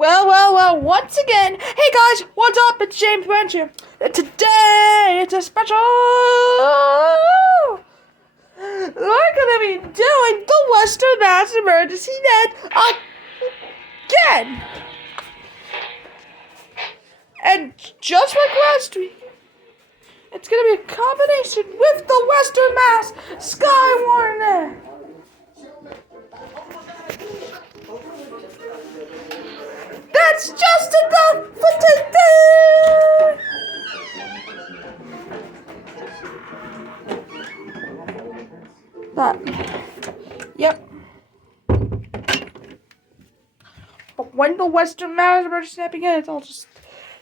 Well, once again, hey guys, what's up? It's James Brancher. And today, it's a special... We're gonna be doing the Western Mass Emergency Net again! And just like last week, it's gonna be a combination with the Western Mass skywarn net. That's just enough for today! Yep. But when the Western Mass emergency net begins, I'll just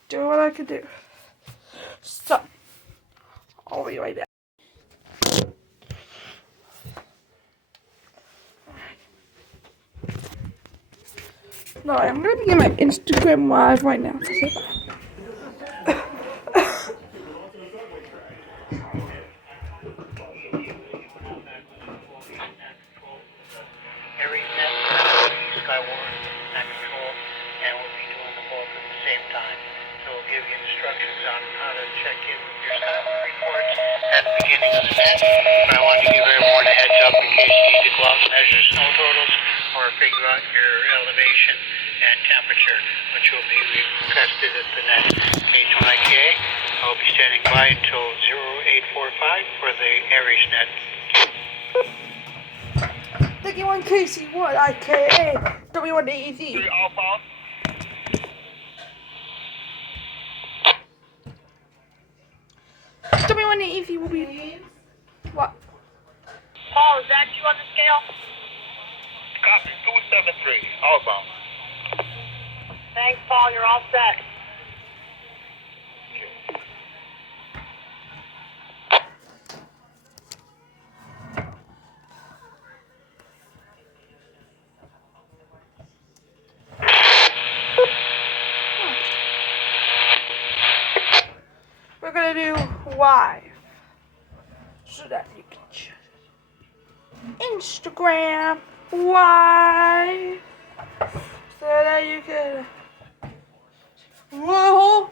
do what I can do. So, I'll be right back. No, I'm gonna be in my Instagram live right now. Ares skywarn and control, and we'll be doing them both at the same time. So we'll give you instructions on how to check in with your skywarn reports at the beginning of the net. But I want to give everyone a heads up in case you need to go out and measure snow totals or figure out your elevation and temperature, which will be tested at the net. H1IKA, I'll be standing by until 0845 for the Ares net. 31 KC1 IKA W1AEZ. Alpha. W1AEZ will be what? Paul, is that you on the scale? Copy 273, outbound. Thanks, Paul. You're all set. We're gonna do live so that you can check Instagram live so that you can. Whoa!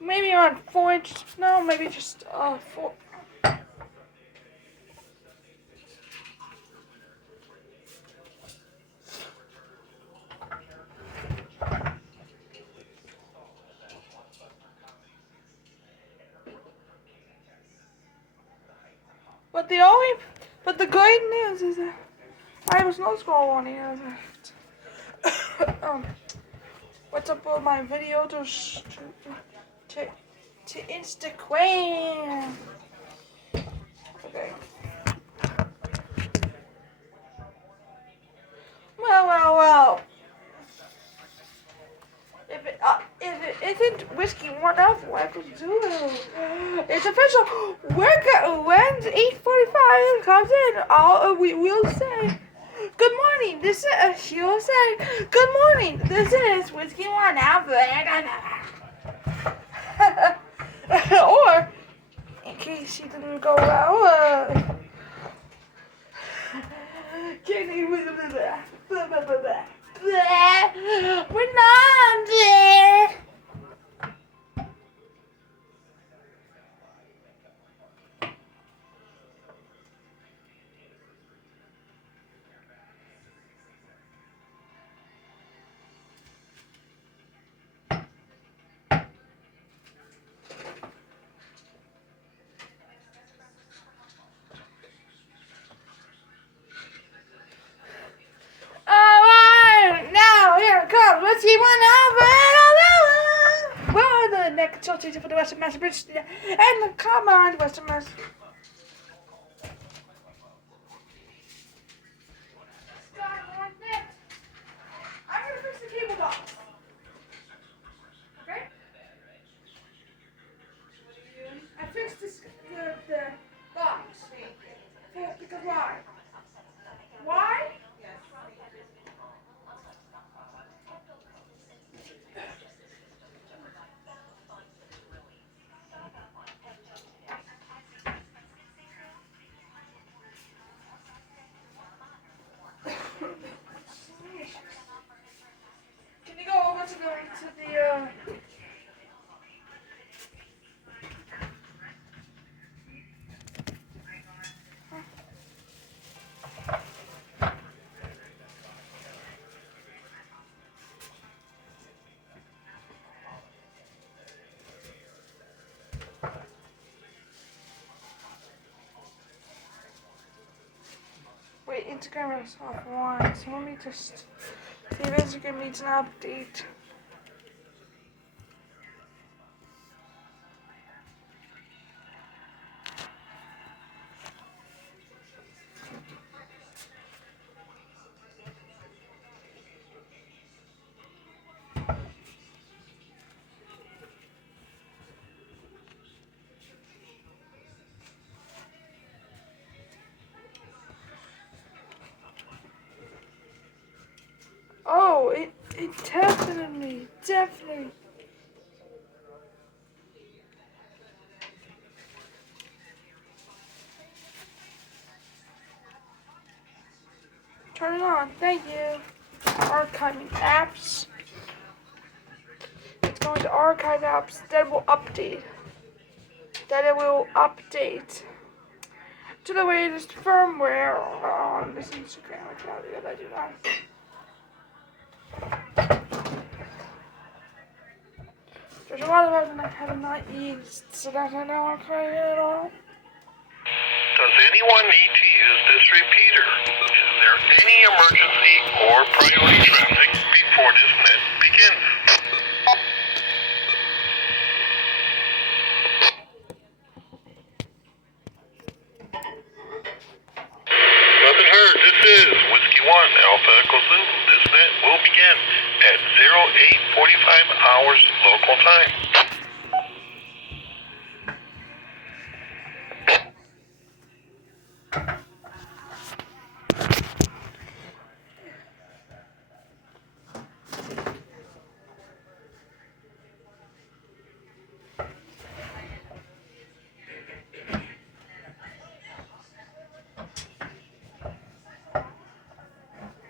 Maybe around 4 inches. No, maybe just 4. But the good news is that I have a snow squall warning. What's up with my video to Instagram? Okay. Well. If it isn't whiskey 1 up, what to do? It's official. When 8:45 comes in, we will say good morning. This is she'll say good morning. This is whiskey 1 up. Or in case she didn't go well, we're not there. Alright, now here it comes. Let's see one of it. consultation for the Western Mass Bridge and the Command Western Mass. I'm gonna fix the cable box. Okay? I fixed the box. Because why? Why? Can you go over to the wait, Instagram is offline, so let me just see if Instagram needs an update. Oh, it definitely. Turn it on. Thank you. Archiving apps. It's going to archive apps that will update. That it will update to the latest firmware on this Instagram account that I do not. There's a lot of them I have not used, so that I don't archive it at all. Does anyone need to use this repeater? Is there any emergency or priority traffic before this net begins? Nothing heard. This is Whiskey 1 Alpha Echo Zulu. This net will begin at 0845 hours local time.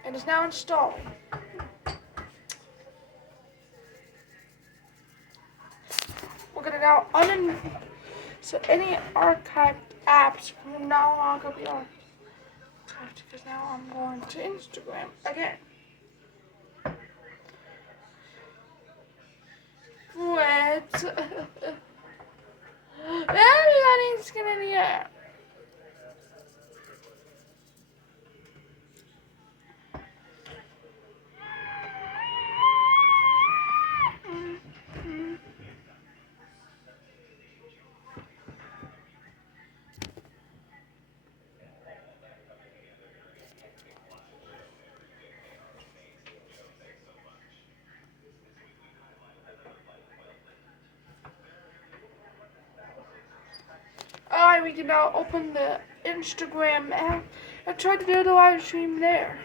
It is now installed. We're gonna now so any archived apps will no longer be archived because now I'm going to Instagram again. What? Everybody's gonna be out. Alright, we can now open the Instagram app and try to do the live stream there.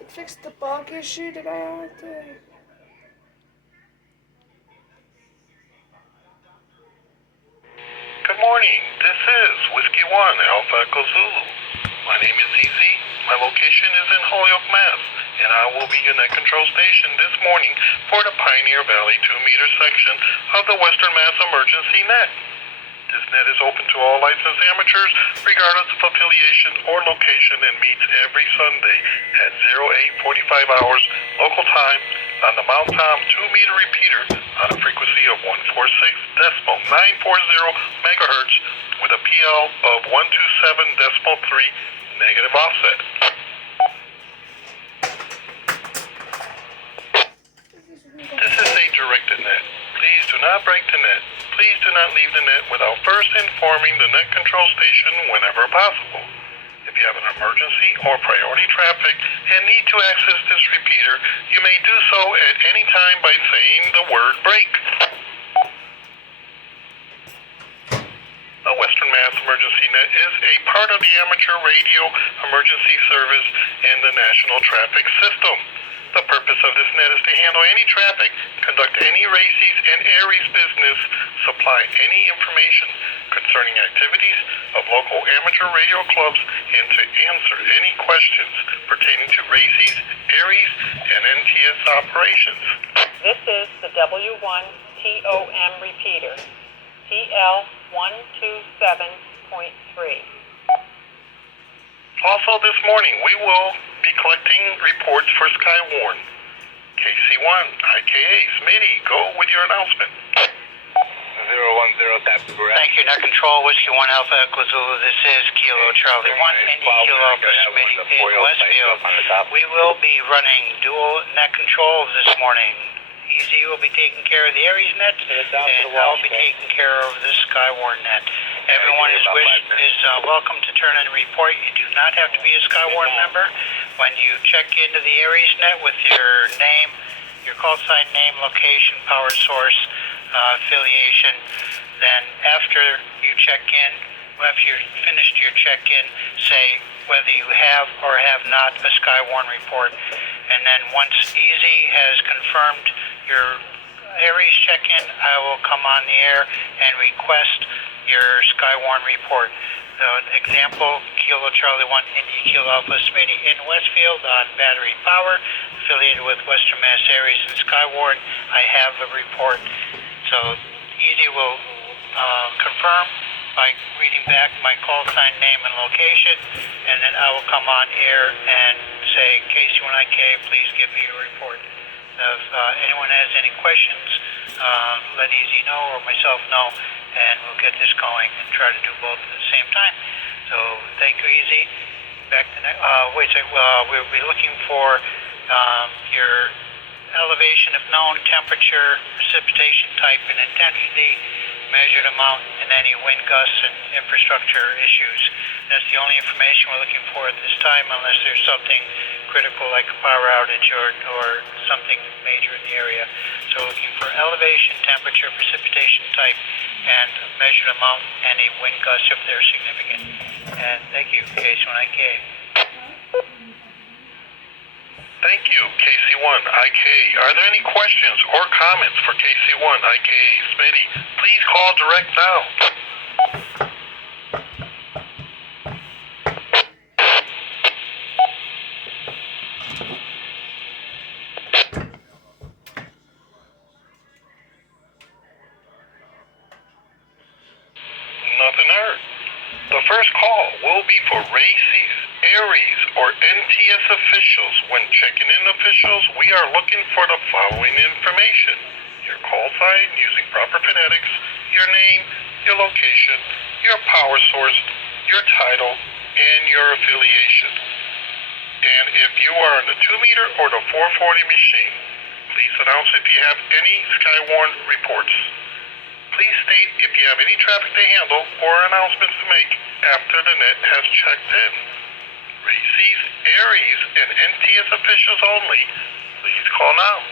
It fixed the bug issue that I had there. Good morning. This is Whiskey 1 Alpha Echo Zulu. My name is Easy. My location is in Holyoke, Mass. And I will be your net control station this morning for the Pioneer Valley 2-meter section of the Western Mass Emergency Net. This net is open to all licensed amateurs, regardless of affiliation or location, and meets every Sunday at 0845 hours local time on the Mount Tom 2-meter repeater on a frequency of 146.940 megahertz with a PL of 127.3 negative offset. This break the net. Please do not break the net. Please do not leave the net without first informing the net control station whenever possible. If you have an emergency or priority traffic and need to access this repeater, you may do so at any time by saying the word break. The Western Mass Emergency Net is a part of the Amateur Radio Emergency Service and the National Traffic System. The purpose of this net is to handle any traffic, conduct any RACES and Ares business, supply any information concerning activities of local amateur radio clubs, and to answer any questions pertaining to RACES, Ares, and NTS operations. This is the W1TOM repeater, TL127.3. Also this morning, we will be collecting reports for Skywarn. KC1, IKA, Smitty, go with your announcement. 010, that's correct. Thank you, Net Control, Whiskey 1 Alpha Echo Zulu. This is Kilo Charlie 1, Indy Kilo Alpha Smitty in Westfield. We will be running dual net controls this morning. Easy will be taking care of the Ares net, and I'll be taking care of the Skywarn net. Everyone is welcome to turn in a report. You do not have to be a Skywarn member. When you check into the Ares net with your name, your call sign name, location, power source, affiliation, then after you check in, after you've finished your check-in, say whether you have or have not a Skywarn report. And then once Easy has confirmed your Ares check-in, I will come on the air and request your Skywarn report. Example, Kilo Charlie 1, Indy Kilo Alpha Smitty in Westfield on battery power, affiliated with Western Mass Ares and Skywarn. I have a report. So Easy will confirm by reading back my call sign, name, and location, and then I will come on air and say, KC1IK, please give me your report. If anyone has any questions, let Easy know or myself know, and we'll get this going and try to do both at the same time. So thank you, Easy. Back to wait a second. We'll be looking for your elevation if known, temperature, precipitation type, and intensity, measured amount, and any wind gusts and infrastructure issues. That's the only information we're looking for at this time, unless there's something critical like a power outage or something major in the area. So looking for elevation, temperature, precipitation type, and measured amount, any wind gusts if they're significant. And thank you, KC1IK. Thank you, KC1IK. Are there any questions or comments for KC1IK Smitty? Please call direct now. Nothing heard. The first call will be for RACES, Ares, or NTS officials. When checking in officials, we are looking for the following information: your call sign using proper phonetics, your name, your location, your power source, your title, and your affiliation. And if you are in the 2-meter or the 440 machine, please announce if you have any Skywarn reports. Please state if you have any traffic to handle or announcements to make after the net has checked in. RACES, Ares, and NTS officials only. Please call now.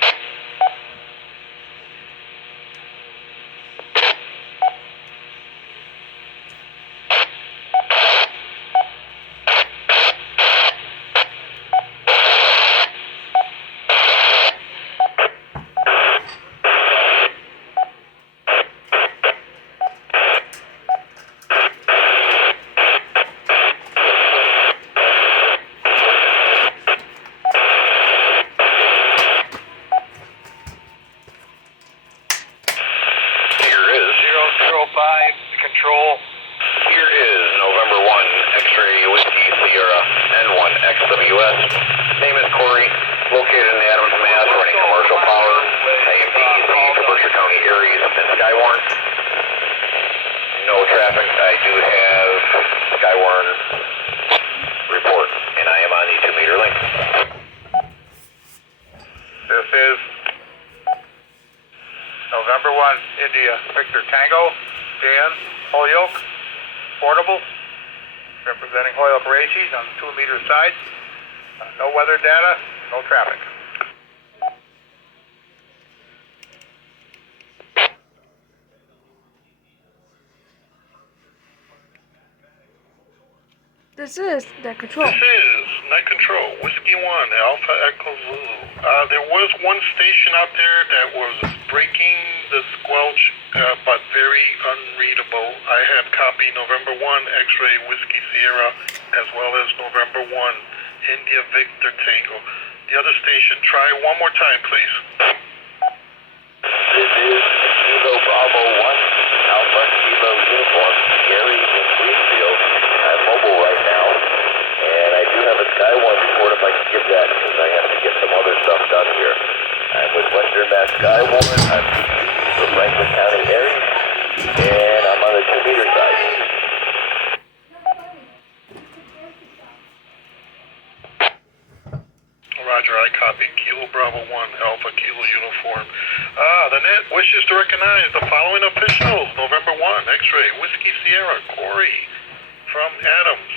Control. Here is November 1, X-ray Whiskey Sierra N1 XWS. Name is Corey, located in Adams, Mass, running commercial power. AMDC for Berkshire County Ares and Skywarn. No traffic. I do have Skywarn report, and I am on the 2-meter link. This is India Victor Tango, Dan Holyoke, portable, representing Holyoke Races on the 2 meter side. No weather data, no traffic. This is net control. This is Net Control, Whiskey 1, Alpha Echo Zulu. There was one station out there that was breaking the squelch, but very unreadable. I have copy November 1, X-Ray Whiskey Sierra, as well as November 1, India Victor Tango. The other station, try one more time, please. This is Kilo Bravo 1, Alpha Kilo Uniform, Gary in Greenfield. I'm mobile right now, and I do have a skywarn report if I can give that, because I have to get some other stuff done here. I'm with Western Mass Skywarn. I'm from Franklin County, Ares, and I'm on the 2 meter side. Roger, I copy Kilo Bravo 1, Alpha Kilo Uniform. The net wishes to recognize the following officials. November 1, X-Ray Whiskey Sierra, Corey. From Adams,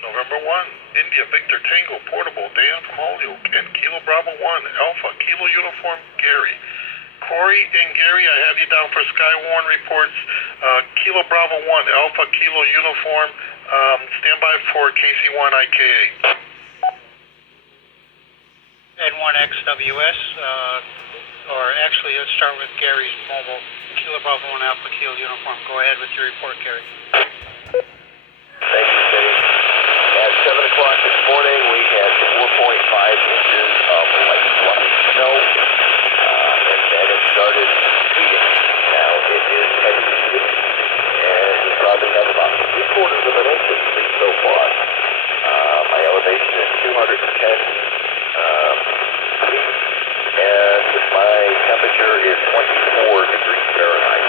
November 1, India Victor Tango Portable, Dan from Holyoke, and Kilo Bravo 1, Alpha Kilo Uniform, Gary. Corey and Gary, I have you down for Skywarn reports. Kilo Bravo 1, Alpha Kilo Uniform, stand by for KC1 IKA. N1XWS, or actually let's start with Gary's mobile. Kilo Bravo 1 Alpha Kilo Uniform. Go ahead with your report, Gary. Thank you, Smitty. At 7 o'clock this morning, we had 4.5 inches of light fluffy snow, and then it started sleeting. Now it is heavy sleet, and we probably have about 3/4 of an inch of sleet so far. My elevation is 210 feet, and my temperature is 24 degrees Fahrenheit.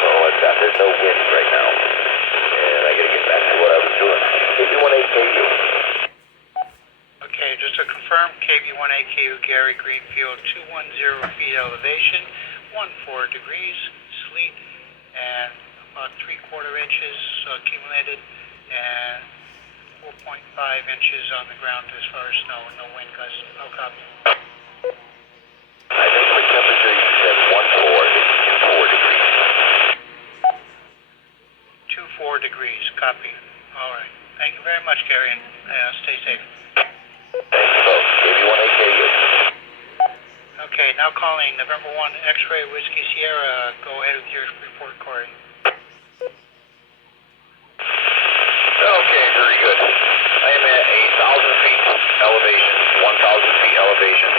So there's no wind right now. And I gotta get back to what I was doing. KB1AKU. Okay, just to confirm, KB1AKU Gary Greenfield, 210 feet elevation, 14 degrees, sleet, and about 3/4 inches accumulated, and 4.5 inches on the ground as far as snow, no wind gusts. No copy. I think my temperature you said 14, it's 24 degrees. 24 degrees, copy. All right. Thank you very much, Gary, and stay safe. Thank you both. KB1AKU. Okay, now calling November 1 X-Ray Whiskey Sierra. Go ahead with your report, Corey. Okay, very good. I am at 1,000 feet elevation, 1,000 feet elevation.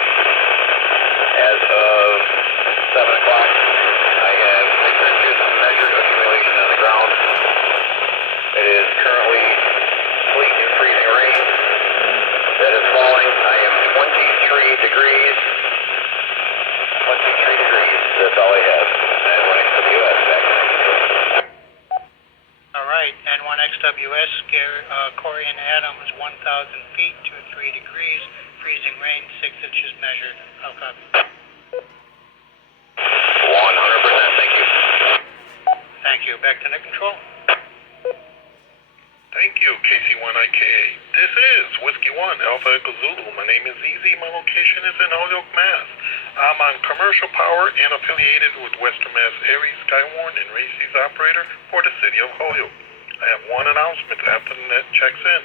As of 7 o'clock, I have 6 inches measured accumulation on the ground. It is currently sleet and freezing rain that is falling. I am 23 degrees. 23 degrees. That's all I have. And when I come to US, back to Mexico. All right, N1XWS, Corey and Adams, 1,000 feet, 23 degrees, freezing rain, 6 inches measured. How copy? 100%, thank you. Thank you. Back to net control. Thank you, KC1IKA. This is Whiskey 1, Alpha Echo Zulu. My name is Easy. My location is in Holyoke, Mass. I'm on commercial power and affiliated with Western Mass Ares Skywarn and Races operator for the city of Holyoke. I have one announcement after the net checks in.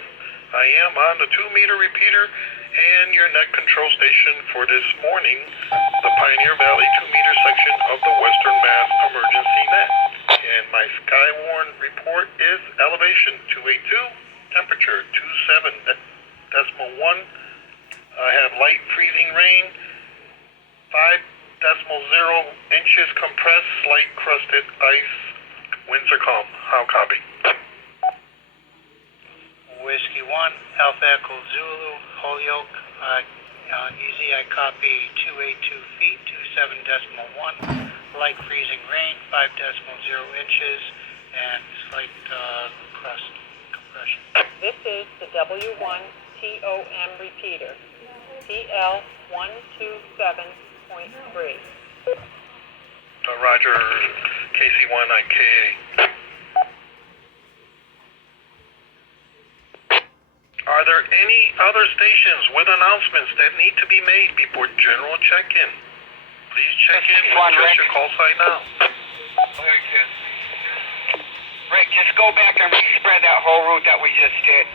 I am on the 2 meter repeater and your net control station for this morning, the Pioneer Valley 2 meter section of the Western Mass Emergency Net. And my Skywarn report is elevation 282, temperature 27.1. I have light freezing rain, 5.0 inches compressed, slight crusted ice. Winds are calm. How copy? Whiskey 1, Alpha Echo Zulu, Holyoke, easy, I copy 282 feet, 27.1, light freezing rain, 5.0 inches, and slight crust compression. This is the W1TOM repeater, TL127.3. Roger, KC-1-9KA. Are there any other stations with announcements that need to be made before general check-in? Please check in with just your call sign now. Okay, kid. Rick, just go back and respread that whole route that we just did.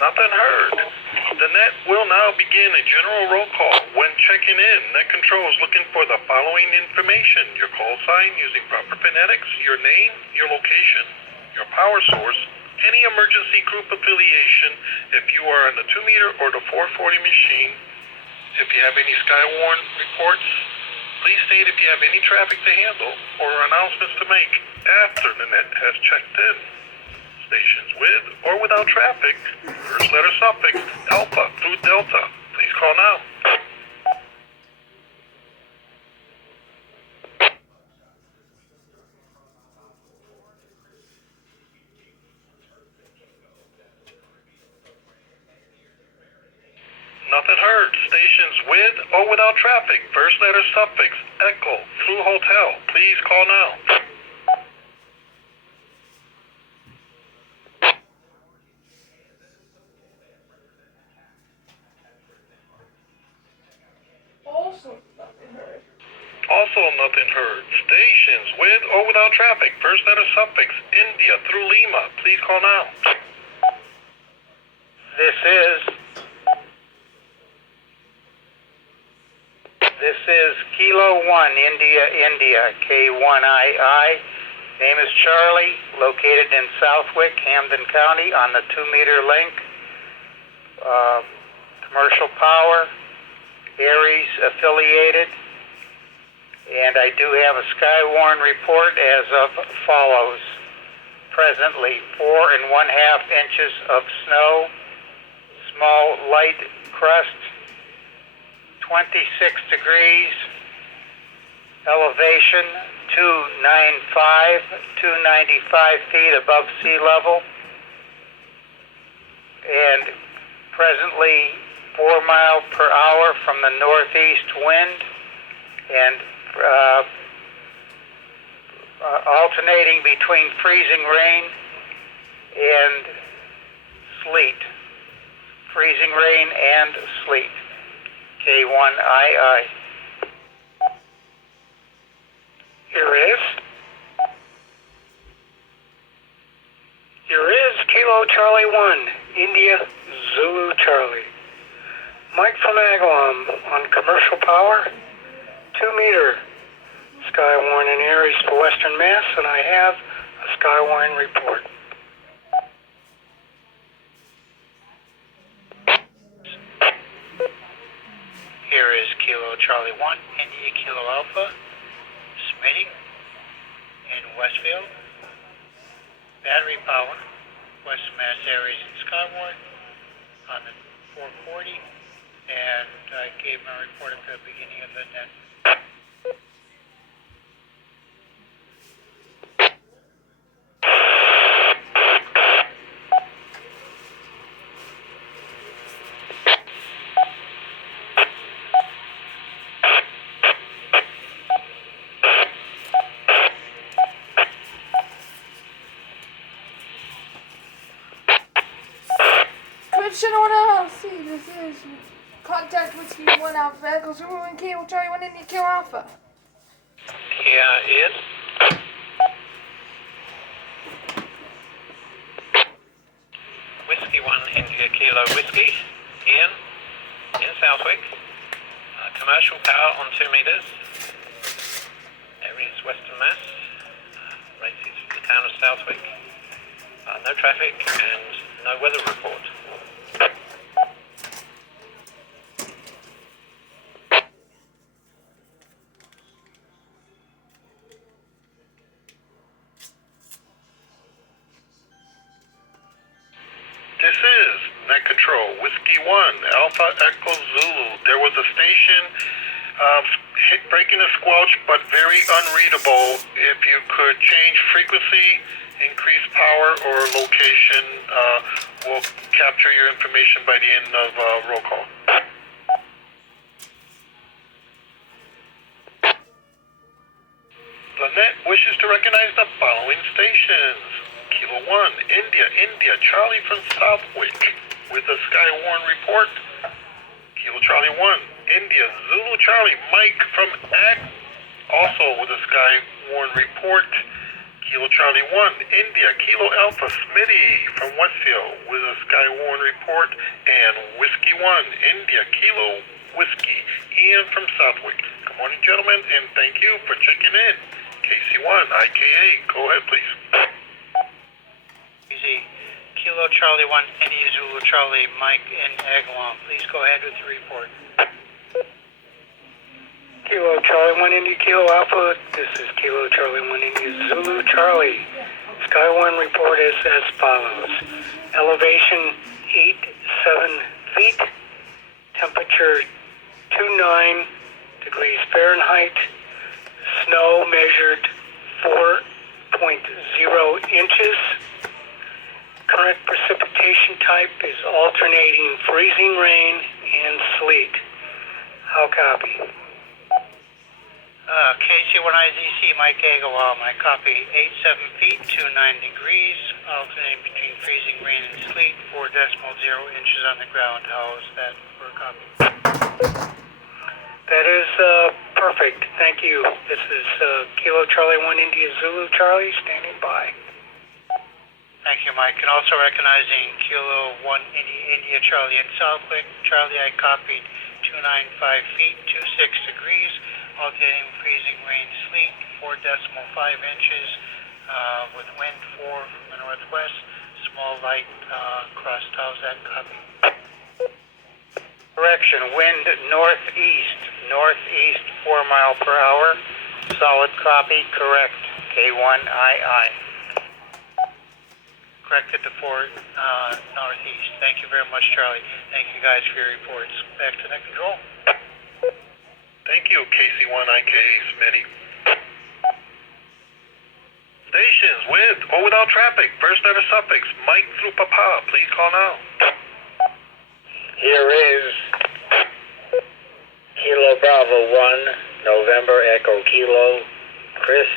Nothing heard. The net will now begin a general roll call. When checking in, net control is looking for the following information: your call sign using proper phonetics, your name, your location, your power source, any emergency group affiliation, if you are on the 2-meter or the 440 machine. If you have any skywarn reports, please state if you have any traffic to handle or announcements to make after the net has checked in. Stations with or without traffic, first letter suffix, alpha through delta. Please call now. Nothing heard. Stations with or without traffic, first letter suffix, echo through hotel. Please call now. Also nothing heard. Stations with or without traffic, first letter suffix, India through Lima. Please call now. This is Kilo 1, India, K1II. Name is Charlie, located in Southwick, Hamden County on the 2-meter link. Commercial power, Ares affiliated. And I do have a skywarn report as of follows. Presently, 4½ inches of snow, small light crust, 26 degrees, elevation 295 feet above sea level, and presently 4 miles per hour from the northeast wind, and alternating between freezing rain and sleet. Freezing rain and sleet. K1II. Here is Kilo Charlie 1, India Zulu Charlie. Mike from Agawam on commercial power, 2-meter. Skywarn in Ares for Western Mass, and I have a Skywarn report. Here is Kilo Charlie 1, India Kilo Alpha, Smitty in Westfield. Battery power, West Mass Ares and Skywarn on the 440, and I gave my report at the beginning of the net. This is contact Whiskey 1 Alpha Echo Zulu and Kilo Charlie 1 India Kilo Alpha. Here is Whiskey 1 India Kilo Whiskey, Ian, in Southwick. Commercial power on 2 meters. Areas Western Mass. Races for the town of Southwick. No traffic and no weather report. This is Net Control, Whiskey 1, Alpha Echo Zulu. There was a station breaking a squelch, but very unreadable. If you could change frequency, increase power, or location, we'll capture your information by the end of roll call. India, Charlie from Southwick with a Skywarn report. Kilo Charlie 1, India, Zulu Charlie, Mike from Ag, also with a Skywarn report. Kilo Charlie 1, India, Kilo Alpha, Smitty from Westfield with a Skywarn report. And Whiskey 1, India, Kilo Whiskey, Ian from Southwick. Good morning, gentlemen, and thank you for checking in. KC1, IKA, go ahead, please. Easy. Kilo Charlie 1, India Zulu Charlie, Mike in Agawam. Please go ahead with the report. Kilo Charlie 1 India Kilo Alpha, this is Kilo Charlie 1 India Zulu Charlie. Skywarn report is as follows. Elevation 87 feet, temperature 29 degrees Fahrenheit, snow measured 4.0 inches. Current precipitation type is alternating freezing rain and sleet. How copy? KC1IZC, Mike Agawam. I copy 87 feet, 29 degrees, alternating between freezing rain and sleet, 4.0 inches on the ground. How is that for a copy? That is perfect. Thank you. This is Kilo Charlie 1 India Zulu Charlie standing by. Thank you, Mike. And also recognizing Kilo 1 India Charlie in Southwick. Charlie, I copied 295 feet, 26 degrees, alternating freezing rain, sleet, 4.5 inches, with wind 4 from the northwest, small light cross. How's that copy? Correction, wind northeast, 4 mile per hour. Solid copy, correct. K1II. Corrected to 4 northeast. Thank you very much, Charlie. Thank you guys for your reports. Back to net control. Thank you, KC1IKA, Smitty. Stations with or without traffic, first letter suffix, Mike through Papa, please call now. Here is Kilo Bravo 1, November Echo Kilo, Chris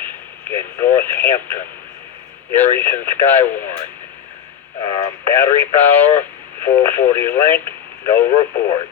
in Northampton, Ares and Skywarn. Battery power, 440 link, no report.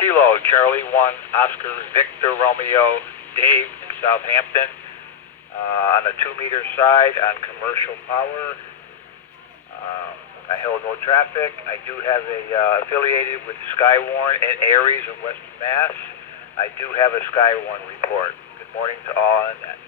Kilo Charlie 1, Oscar Victor Romeo, Dave in Southampton, on the 2-meter side on commercial power. I held no traffic. I do have a affiliated with Skywarn and Ares of Western Mass. I do have a Skywarn report. Good morning to all on that.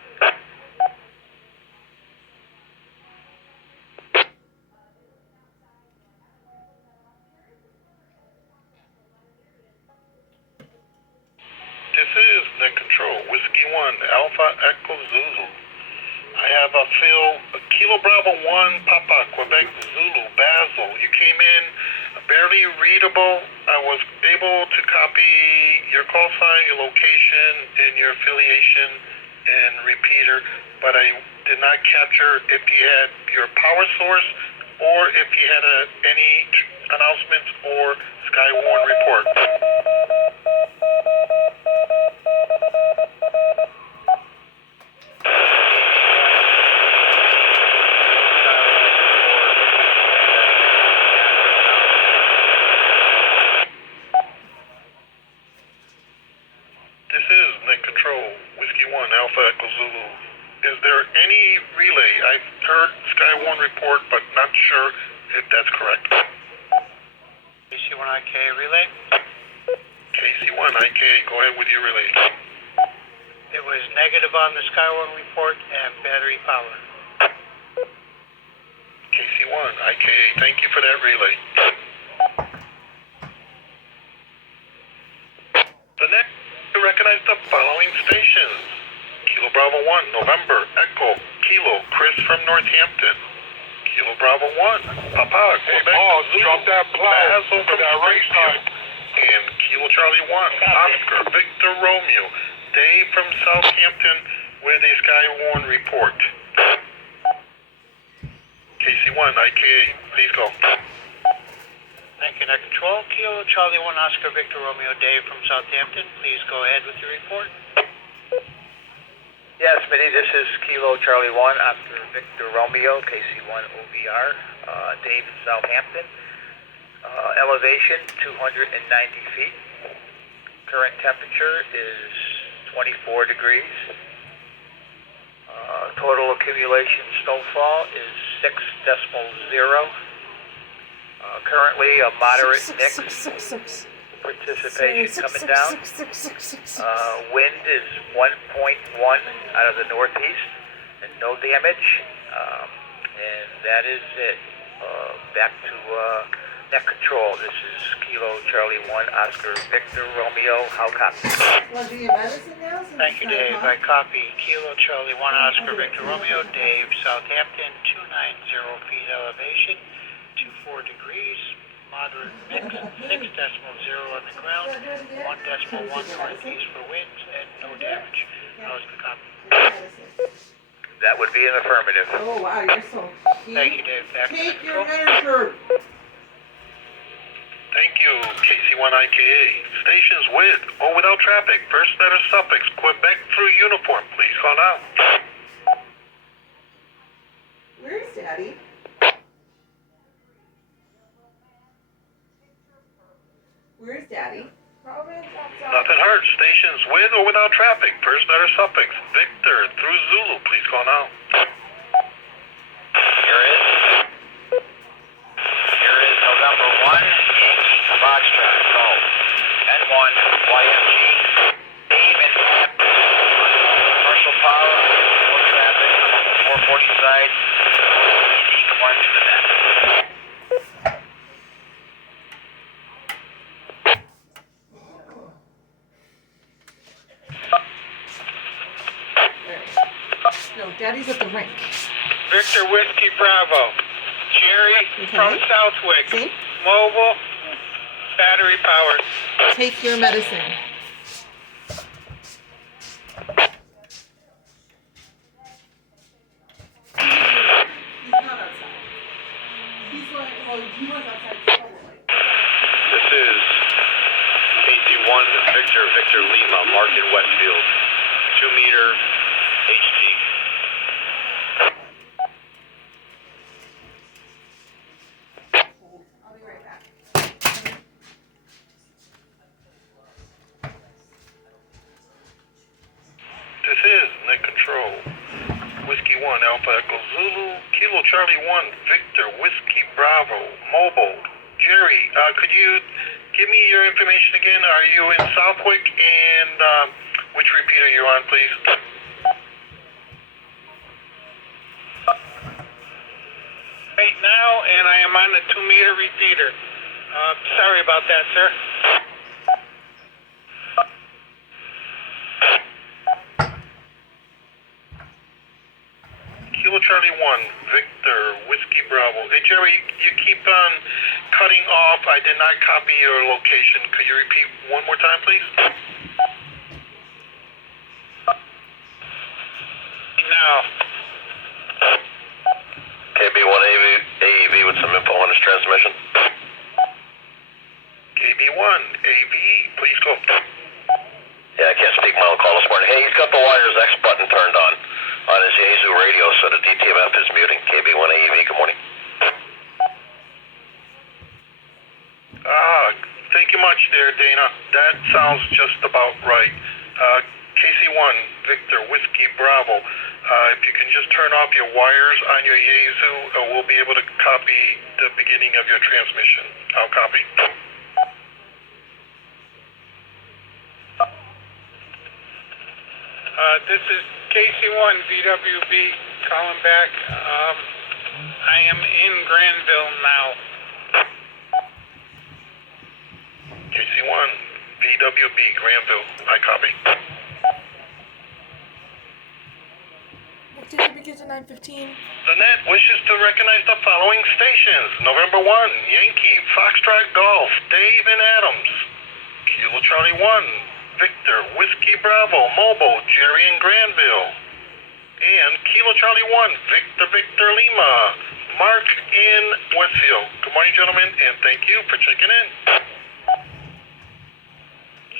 This is Net Control, Whiskey 1, Alpha Echo Zulu. I have a Kilo Bravo 1, Papa, Quebec Zulu, Basel. You came in barely readable. I was able to copy your call sign, your location, and your affiliation and repeater, but I did not capture if you had your power source or if you had any announcements or Skywarn report. This is Net Control, Whiskey 1, Alpha Echo Zulu. Is there any relay? I've heard Skywarn report, but not sure if that's correct. KC1IK relay. KC1IK, go ahead with your relay. It was negative on the Skywarn report and battery power. KC1IK, thank you for that relay. recognize the following stations. Kilo Bravo 1, November, Echo, Kilo, Chris from Northampton. Kilo Bravo 1, Papa, Quebec, Zulu, drop that plow Basil for from that race Springfield. And Kilo Charlie 1, Oscar, Victor Romeo, Dave from Southampton with a Skywarn report. KC1, IKA, please go. Thank you, Net Control. Kilo Charlie 1 Oscar Victor Romeo Dave from Southampton. Please go ahead with your report. Yes, Smitty, this is Kilo Charlie 1 Oscar Victor Romeo, KC1 OVR, Dave in Southampton. Elevation 290 feet. Current temperature is 24 degrees. Total accumulation snowfall is 6.0. Currently a moderate mix precipitation coming down. Wind is 1.1 out of the northeast and no damage. And that is it. Back to Net Control. This is Kilo Charlie 1 Oscar Victor Romeo. How copy? Thank you, Dave. I copy. Kilo Charlie 1 Oscar Victor Romeo Dave, Southampton, 290 feet elevation, 24 degrees, moderate mix, 6.0 on the ground, 1.1 northeast for winds, and no damage. How's the copy? That would be an affirmative. Oh, wow, you're so cute. Thank you, Dave. Back to Take Net your Control. measure. Thank you, KC1 IKA. Stations with or without traffic. First letter suffix, Quebec through uniform. Please call now. Where's Daddy? Where's Daddy? Nothing heard. Stations with or without traffic. First letter suffix, Victor through Zulu. Please call now. Here is November 1, Yankee, Foxtrot, Golf, N1, YMG, Dave and commercial power, foot traffic, 440 side, easy, come on to the net. No, Daddy's at the rink. Victor Whiskey Bravo. Jerry from Southwick. See? Mobile, battery powered. Take your medicine. He's not outside. He's like, well, he was outside probably. This is KC1 Victor Lima, marked in Westfield, 2 meter HD. I'll be right back. This is Net Control. Whiskey 1, Alpha Echo Zulu, Kilo Charlie 1, Victor, Whiskey Bravo, Mobile. Jerry, could you give me your information again? Are you in Southwick, and which repeat are you on, please? Right now, and I am on the 2 meter repeater. Sorry about that, sir. Kilo Charlie 1, Victor, Whiskey Bravo. Hey, Jerry, you keep on cutting off. I did not copy your location. Could you repeat one more time, please? Now, KB1 AEV with some info on his transmission. KB1, AV, please go. Yeah, I can't speak my own call this morning. Hey, he's got the wires X button turned on his Yaesu radio, so the DTMF is muting. KB1 AEV, good morning. Thank you much there, Dana. That sounds just about right. KC1, Victor, Whiskey Bravo. If you can just turn off your wires on your Yaesu, we'll be able to copy the beginning of your transmission. I'll copy. this is KC1 VWB calling back. I am in Granville now. KC1, VWB, Granville. I copy. Activity begins at 9:15. The net wishes to recognize the following stations. November 1, Yankee, Foxtrot Golf, Dave and Adams. Kilo Charlie 1, Victor, Whiskey Bravo, Mobile, Jerry and Granville. And Kilo Charlie 1, Victor Lima, Mark in Westfield. Good morning, gentlemen, and thank you for checking in.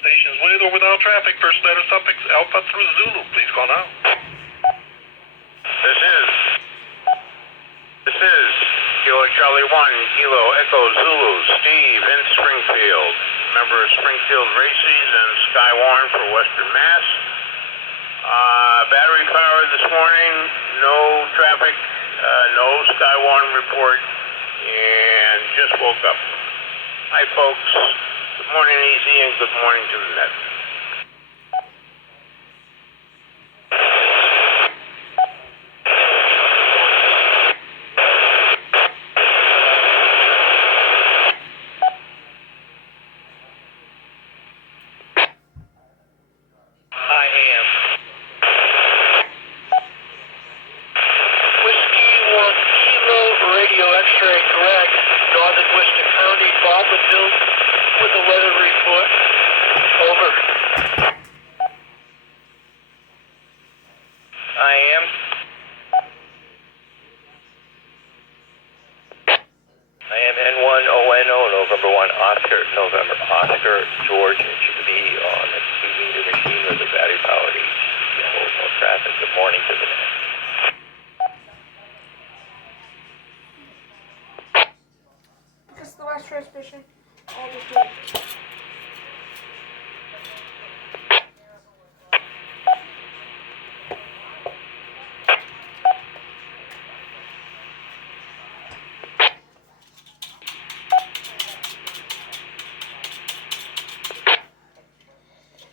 Stations with or without traffic, first letter suffix Alpha through Zulu. Please call now. This is Kilo Charlie 1, Kilo Echo Zulu, Steve in Springfield. Member of Springfield Races and Skywarn for Western Mass. Battery power this morning, no traffic, no Skywarn report, and just woke up. Hi folks, good morning Easy and good morning to the net. Because the last transmission, all was good.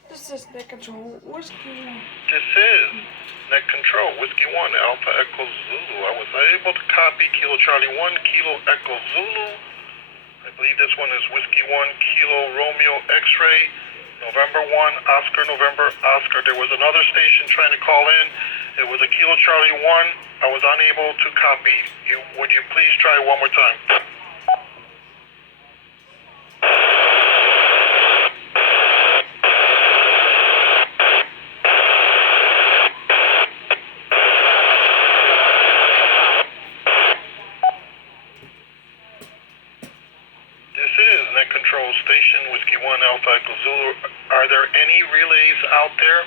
This is net control, Whiskey 1. This is net control, Whiskey 1, Alpha Echo Zulu. I was able to copy Kilo Charlie 1, Kilo Echo Zulu. I believe this one is Whiskey 1, Kilo Romeo X-Ray, November 1, Oscar, November Oscar. There was another station trying to call in. It was a Kilo Charlie 1. I was unable to copy. Would you please try one more time? Control station, Whiskey 1, Alpha Echo Zulu. Are there any relays out there?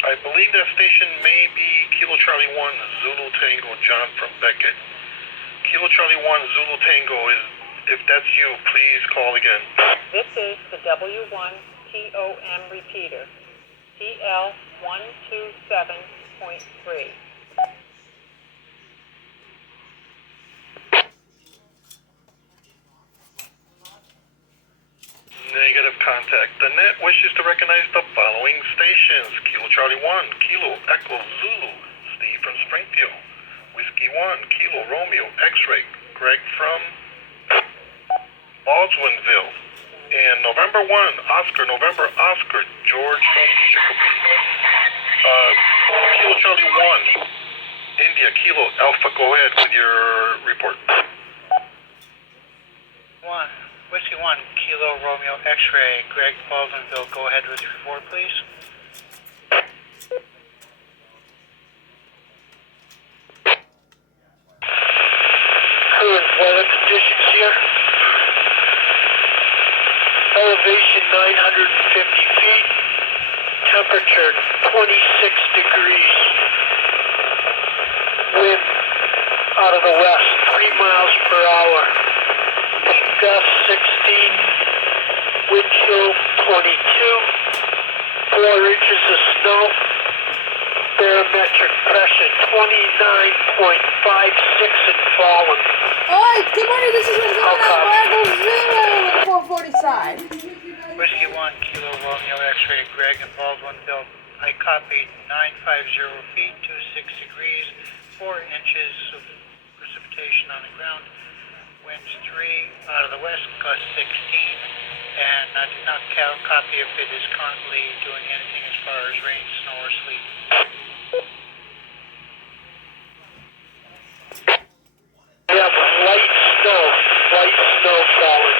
I believe that station may be Kilo Charlie 1, Zulu Tango, John from Beckett. Kilo Charlie 1, Zulu Tango, if that's you, please call again. This is the W1 TOM repeater, TL127.3. Negative contact. The net wishes to recognize the following stations. Kilo Charlie 1, Kilo Echo Zulu, Steve from Springfield. Whiskey 1, Kilo Romeo X-Ray, Greg from Baldwinville. And November 1, Oscar, November Oscar, George from Chicopee. Kilo Charlie 1, India, Kilo Alpha, go ahead with your report. Whiskey 1, Kilo Romeo X-Ray, Greg Baldwinville, go ahead with your report, please. Current weather conditions here. Elevation 950 feet. Temperature 26 degrees. Wind out of the west, 3 miles per hour. Peak gust 16. Wind chill 22. 4 inches of snow. Barometric pressure 29.56 and falling. Alright, good morning, this is Whiskey 1 Alpha Zulu with the 440 side. Whiskey 1, Kilo Romeo X-Ray, Greg and Baldwinville, I copied 950 feet, 26 degrees, 4 inches of precipitation on the ground, winds 3 out of the west, gust 16, and I did not copy if it is currently doing anything as far as rain, snow, or sleet. We have light snow falling.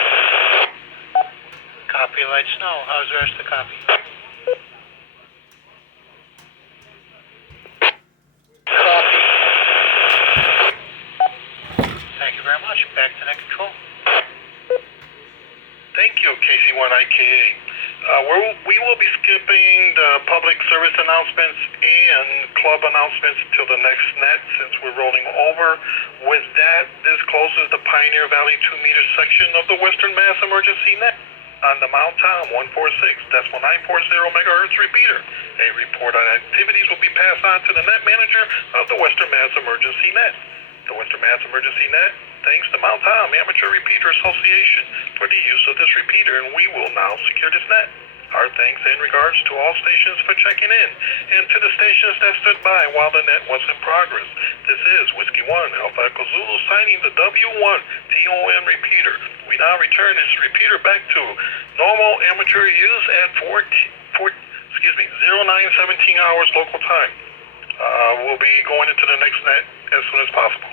Copy light snow. How's the rest of the copy? Copy. Thank you very much. Back to net control. Thank you, KC1IKA. We will be skipping the public service announcements and club announcements till the next net since we're rolling over. With that, this closes the Pioneer Valley 2-meter section of the Western Mass Emergency Net. On the Mount Tom 146.940 megahertz repeater, a report on activities will be passed on to the net manager of the Western Mass Emergency Net. The Western Mass Emergency Net thanks the Mount Tom Amateur Repeater Association for the use of this repeater, and we will now secure this net. Our thanks and regards to all stations for checking in, and to the stations that stood by while the net was in progress. This is Whiskey 1 Alpha Echo Zulu signing the W1 TON repeater. We now return this repeater back to normal amateur use at 0917 hours local time. We'll be going into the next net as soon as possible.